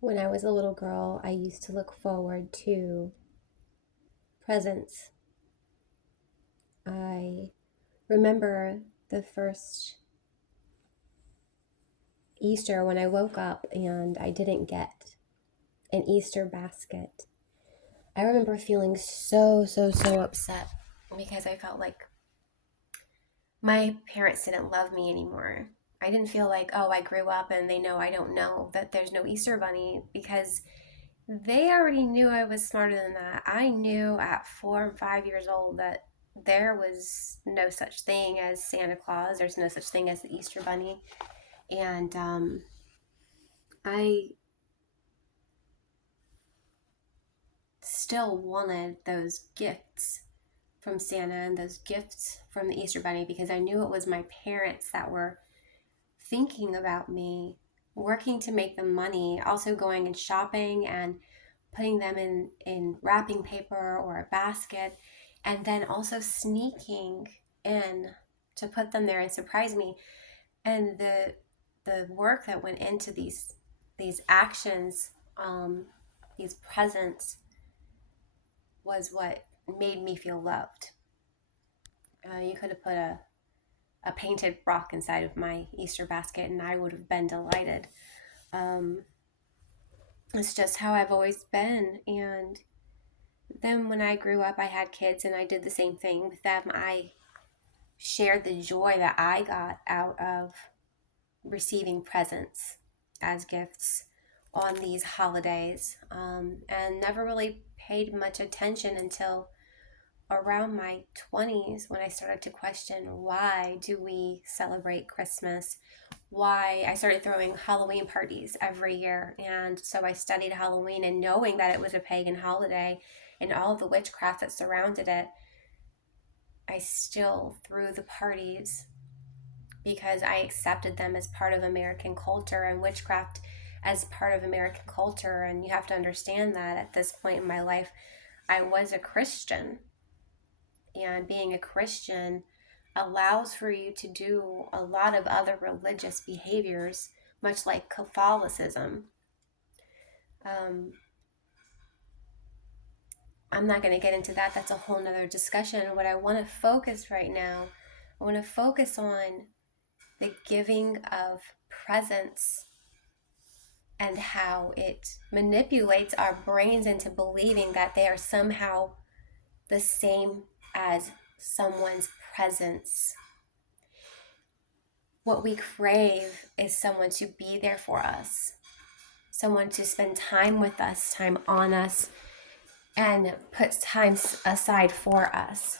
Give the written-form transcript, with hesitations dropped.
When I was a little girl, I used to look forward to presents. I remember the first Easter when I woke up and I didn't get an Easter basket. I remember feeling so upset because I felt like my parents didn't love me anymore. I didn't feel like, oh, I grew up and they know I don't know that there's no Easter bunny because they already knew I was smarter than that. I knew at 4 and 5 years old that there was no such thing as Santa Claus. There's no such thing as the Easter Bunny. And I still wanted those gifts from Santa and those gifts from the Easter Bunny because I knew it was my parents that were thinking about me, working to make the money, also going and shopping and putting them in wrapping paper or a basket, and then also sneaking in to put them there and surprise me. And the work that went into these actions, these presents, was what made me feel loved. You could have put a painted rock inside of my Easter basket, and I would have been delighted. Um, it's just how I've always been. And then when I grew up, I had kids, and I did the same thing with them. I shared the joy that I got out of receiving presents as gifts on these holidays, and never really paid much attention until around my 20s when I started to question, why do we celebrate Christmas? Why I started throwing Halloween parties every year. And so I studied Halloween, and knowing that it was a pagan holiday and all the witchcraft that surrounded it, I still threw the parties because I accepted them as part of American culture and witchcraft as part of American culture. And you have to understand that at this point in my life, I was a Christian. And being a Christian allows for you to do a lot of other religious behaviors, much like Catholicism. Um, I'm not going to get into that. That's a whole nother discussion. What I want to focus right now, I want to focus on the giving of presents and how it manipulates our brains into believing that they are somehow the same as someone's presence. What we crave is someone to be there for us, someone to spend time with us, time on us, and put time aside for us.